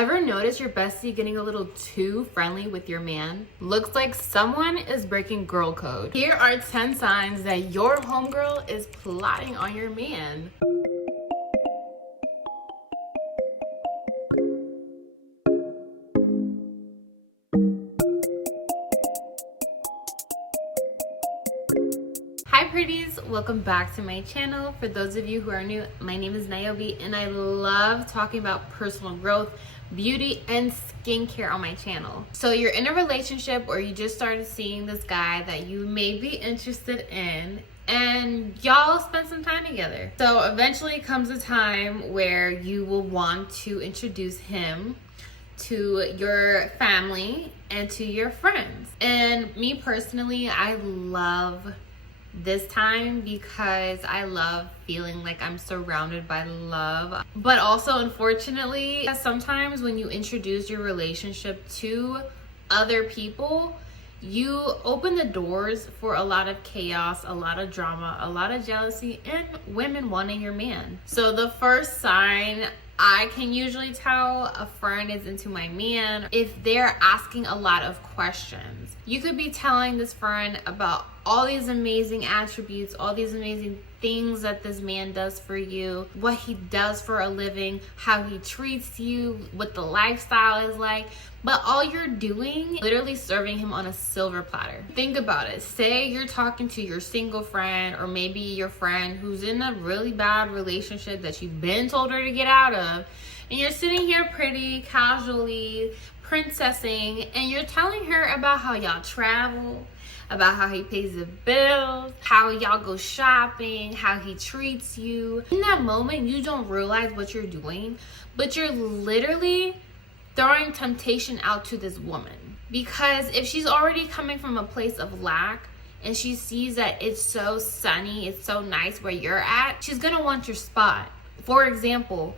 Ever notice your bestie getting a little too friendly with your man? Looks like someone is breaking girl code. Here are 10 signs that your homegirl is plotting on your man. Hi pretties, welcome back to my channel. For those of you who are new, my name is Nioby and I love talking about personal growth, beauty, and skincare on my channel. So you're in a relationship or you just started seeing this guy that you may be interested in and y'all spend some time together. So eventually comes a time where you will want to introduce him to your family and to your friends. And me personally, I love this time because I love feeling like I'm surrounded by love. But also, unfortunately, sometimes when you introduce your relationship to other people, you open the doors for a lot of chaos, a lot of drama, a lot of jealousy, and women wanting your man. So the first sign I can usually tell a friend is into my man if they're asking a lot of questions. You could be telling this friend about all these amazing attributes, all these amazing things that this man does for you, what he does for a living, how he treats you, what the lifestyle is like, but all you're doing, literally serving him on a silver platter. Think about it. Say you're talking to your single friend or maybe your friend who's in a really bad relationship that you've been told her to get out of, and you're sitting here pretty casually princessing and you're telling her about how y'all travel, about how he pays the bills, how y'all go shopping, how he treats you. In that moment, you don't realize what you're doing, but you're literally throwing temptation out to this woman. Because if she's already coming from a place of lack and she sees that it's so sunny, it's so nice where you're at, she's gonna want your spot. For example,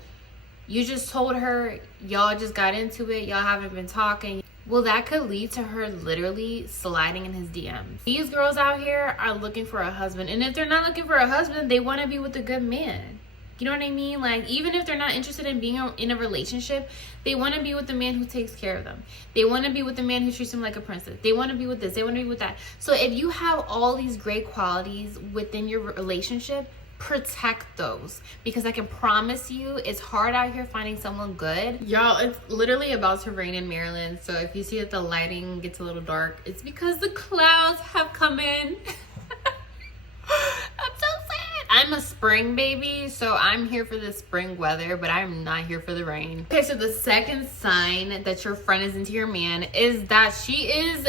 you just told her y'all just got into it, y'all haven't been talking. Well, that could lead to her literally sliding in his DMs. These girls out here are looking for a husband. And if they're not looking for a husband, they want to be with a good man. You know what I mean? Like, even if they're not interested in being in a relationship, they want to be with the man who takes care of them. They want to be with the man who treats them like a princess. They want to be with this. They want to be with that. So if you have all these great qualities within your relationship, protect those, because I can promise you it's hard out here finding someone good. Y'all, it's literally about to rain in Maryland, so if you see that the lighting gets a little dark, it's because the clouds have come in. I'm so sad. I'm a spring baby, so I'm here for the spring weather, but I'm not here for the rain. Okay, so the second sign that your friend is into your man is that she is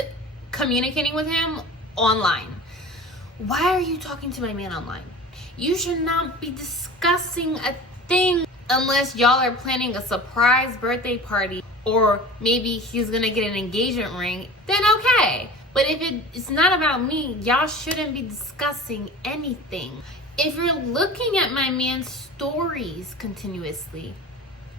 communicating with him online. Why are you talking to my man online? You should not be discussing a thing unless y'all are planning a surprise birthday party or maybe he's gonna get an engagement ring, then okay. But if it's not about me, y'all shouldn't be discussing anything. If you're looking at my man's stories continuously,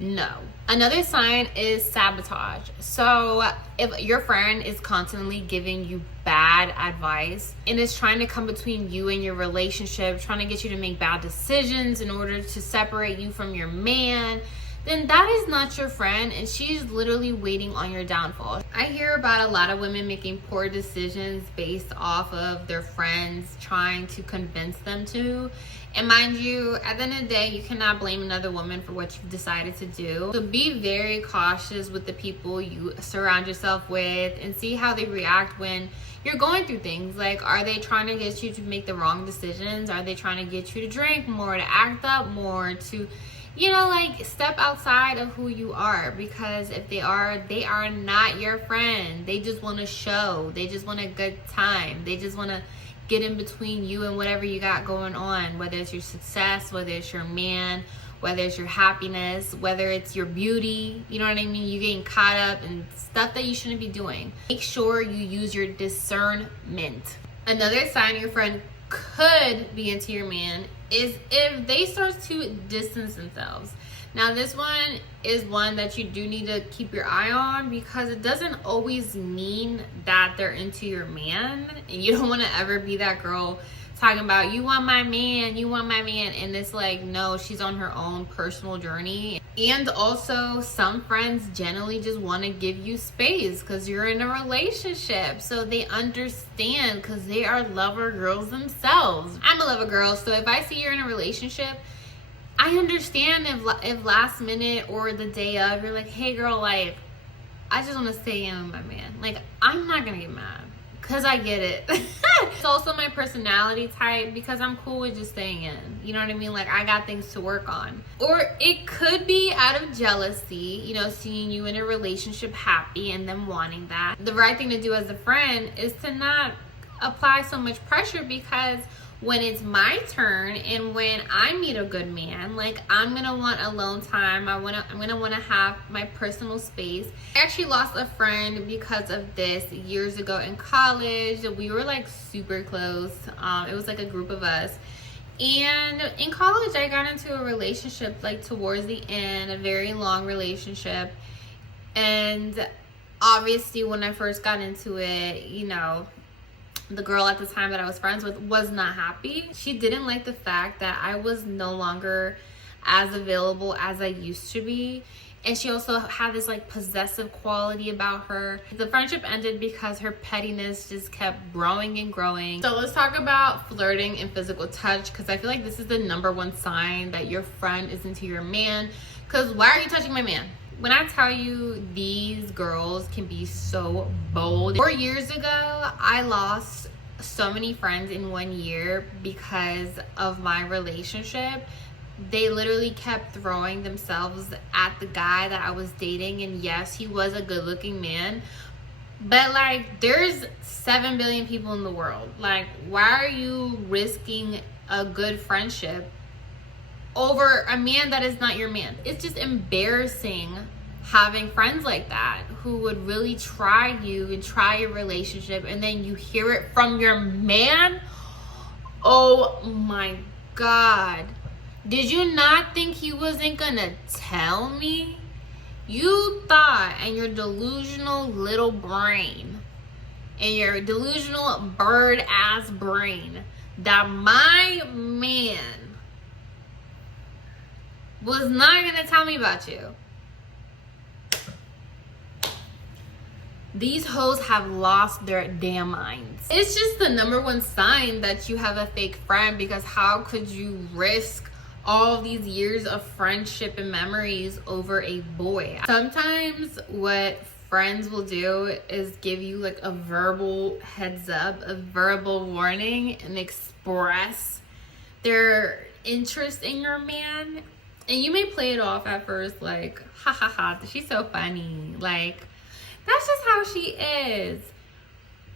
no. Another sign is sabotage. So if your friend is constantly giving you bad advice and is trying to come between you and your relationship, trying to get you to make bad decisions in order to separate you from your man, then that is not your friend and she's literally waiting on your downfall. I hear about a lot of women making poor decisions based off of their friends trying to convince them to. And mind you, at the end of the day, you cannot blame another woman for what you've decided to do. So be very cautious with the people you surround yourself with and see how they react when you're going through things. Like, are they trying to get you to make the wrong decisions? Are they trying to get you to drink more, to act up more, to, you know, like, step outside of who you are? Because if they are not your friend. They just want to show. They just want a good time. They just want to get in between you and whatever you got going on, whether it's your success, whether it's your man, whether it's your happiness, whether it's your beauty. You know what I mean? You getting caught up in stuff that you shouldn't be doing. Make sure you use your discernment. Another sign your friend could be into your man is if they start to distance themselves. Now this one is one that you do need to keep your eye on, because it doesn't always mean that they're into your man, and you don't want to ever be that girl talking about, you want my man, you want my man. And it's like, no, she's on her own personal journey. And also, some friends generally just want to give you space because you're in a relationship. So they understand because they are lover girls themselves. I'm a lover girl, so if I see you're in a relationship, I understand if last minute or the day of, you're like, hey girl, like, I just want to stay in with my man. Like, I'm not going to get mad because I get it. It's also my personality type because I'm cool with just staying in. You know what I mean? Like, I got things to work on. Or it could be out of jealousy, you know, seeing you in a relationship happy and them wanting that. The right thing to do as a friend is to not apply so much pressure, because when it's my turn and when I meet a good man, like, I'm gonna want alone time. I'm gonna want to have my personal space. I actually lost a friend because of this years ago in college. We were like super close. It was like a group of us. And in college, I got into a relationship like towards the end, a very long relationship. And obviously when I first got into it, you know, the girl at the time that I was friends with was not happy. She didn't like the fact that I was no longer as available as I used to be. And she also had this like possessive quality about her. The friendship ended because her pettiness just kept growing and growing. So let's talk about flirting and physical touch, because I feel like this is the #1 sign that your friend is into your man. Because why are you touching my man? When I tell you, these girls can be so bold. 4 years ago, I lost so many friends in 1 year because of my relationship. They literally kept throwing themselves at the guy that I was dating. And yes, he was a good looking man. But like, there's 7 billion people in the world. Like, why are you risking a good friendship over a man that is not your man? It's just embarrassing having friends like that who would really try you and try your relationship, and then you hear it from your man. Oh my God. Did you not think he wasn't gonna tell me? You thought in your delusional little brain, in your delusional bird ass brain, that my man was not gonna tell me about you. These hoes have lost their damn minds. It's just the #1 sign that you have a fake friend, because how could you risk all these years of friendship and memories over a boy? Sometimes what friends will do is give you like a verbal heads up, a verbal warning, and express their interest in your man. And you may play it off at first like, ha ha ha, she's so funny. Like, that's just how she is.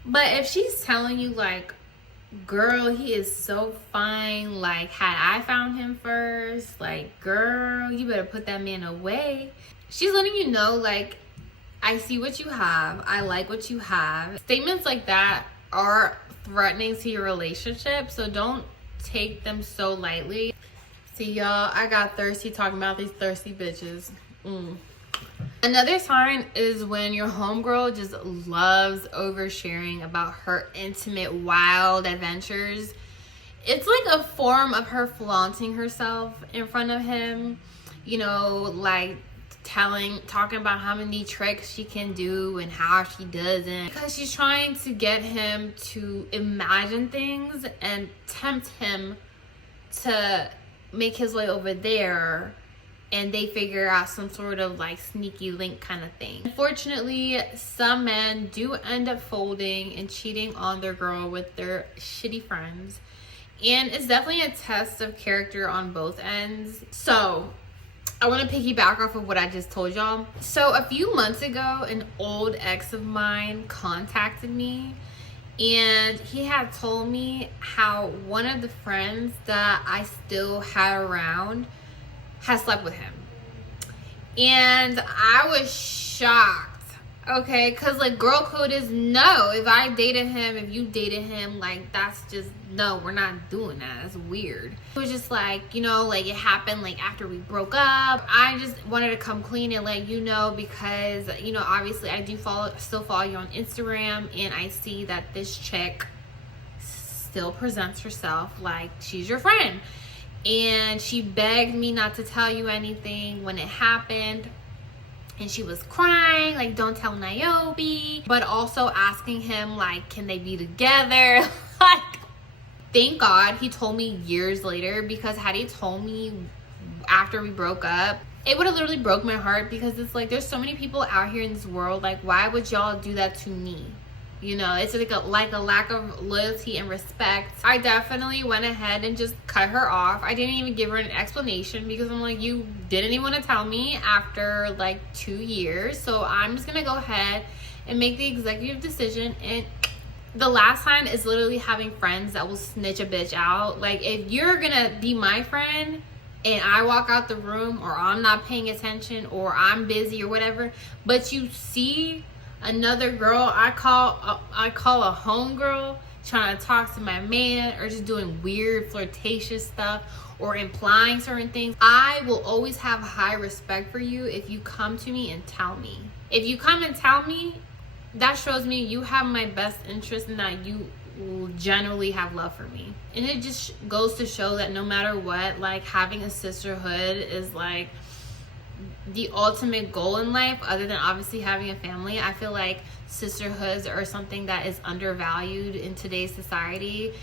But if she's telling you like, girl, he is so fine, like, had I found him first, like, girl, you better put that man away. She's letting you know, like, I see what you have, I like what you have. Statements like that are threatening to your relationship, so don't take them so lightly. See, y'all, I got thirsty talking about these thirsty bitches. Another sign is when your homegirl just loves oversharing about her intimate, wild adventures. It's like a form of her flaunting herself in front of him. You know, like talking about how many tricks she can do and how she doesn't. Because she's trying to get him to imagine things and tempt him to make his way over there, and they figure out some sort of like sneaky link kind of thing. Unfortunately, some men do end up folding and cheating on their girl with their shitty friends, and it's definitely a test of character on both ends. So I want to piggyback off of what I just told y'all. So a few months ago, an old ex of mine contacted me, and he had told me how one of the friends that I still had around had slept with him. And I was shocked, okay? Because like, girl code is no. If I dated him, if you dated him, like, that's just, no, we're not doing that. That's weird. It was just like, you know, like, it happened like after we broke up. I just wanted to come clean and let you know, because, you know, obviously I do still follow you on Instagram, and I see that this chick still presents herself like she's your friend. And she begged me not to tell you anything when it happened. And she was crying, like, don't tell Nioby. But also asking him, like, can they be together? Like, thank God he told me years later, because had he told me after we broke up, it would have literally broke my heart, because it's like, there's so many people out here in this world, like, why would y'all do that to me? You know, it's like a lack of loyalty and respect. I definitely went ahead and just cut her off. I didn't even give her an explanation, because I'm like, you didn't even want to tell me after like 2 years. So I'm just going to go ahead and make the executive decision. And the last sign is literally having friends that will snitch a bitch out. Like, if you're going to be my friend and I walk out the room, or I'm not paying attention, or I'm busy or whatever, but you see another girl I call a homegirl trying to talk to my man, or just doing weird flirtatious stuff, or implying certain things, I will always have high respect for you if you come to me and tell me. If you come and tell me, that shows me you have my best interest, and that you will generally have love for me. And it just goes to show that no matter what, like, having a sisterhood is like the ultimate goal in life, other than obviously having a family. I feel like sisterhoods are something that is undervalued in today's society.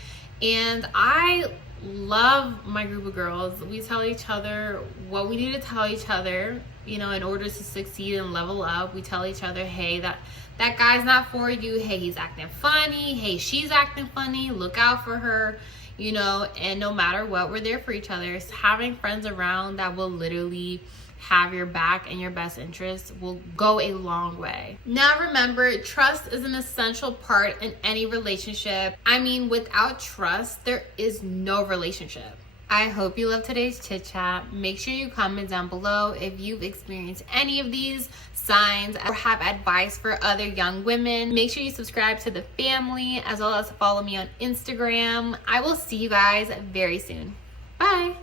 And I love my group of girls. We tell each other what we need to tell each other, you know, in order to succeed and level up. We tell each other, hey, that guy's not for you. Hey, he's acting funny. Hey, she's acting funny. Look out for her. You know, and no matter what, we're there for each other. It's having friends around that will literally have your back and your best interest will go a long way. Now remember, trust is an essential part in any relationship. I mean, without trust, there is no relationship. I hope you love today's chit chat. Make sure you comment down below if you've experienced any of these signs or have advice for other young women. Make sure you subscribe to the family, as well as follow me on Instagram. I will see you guys very soon. Bye.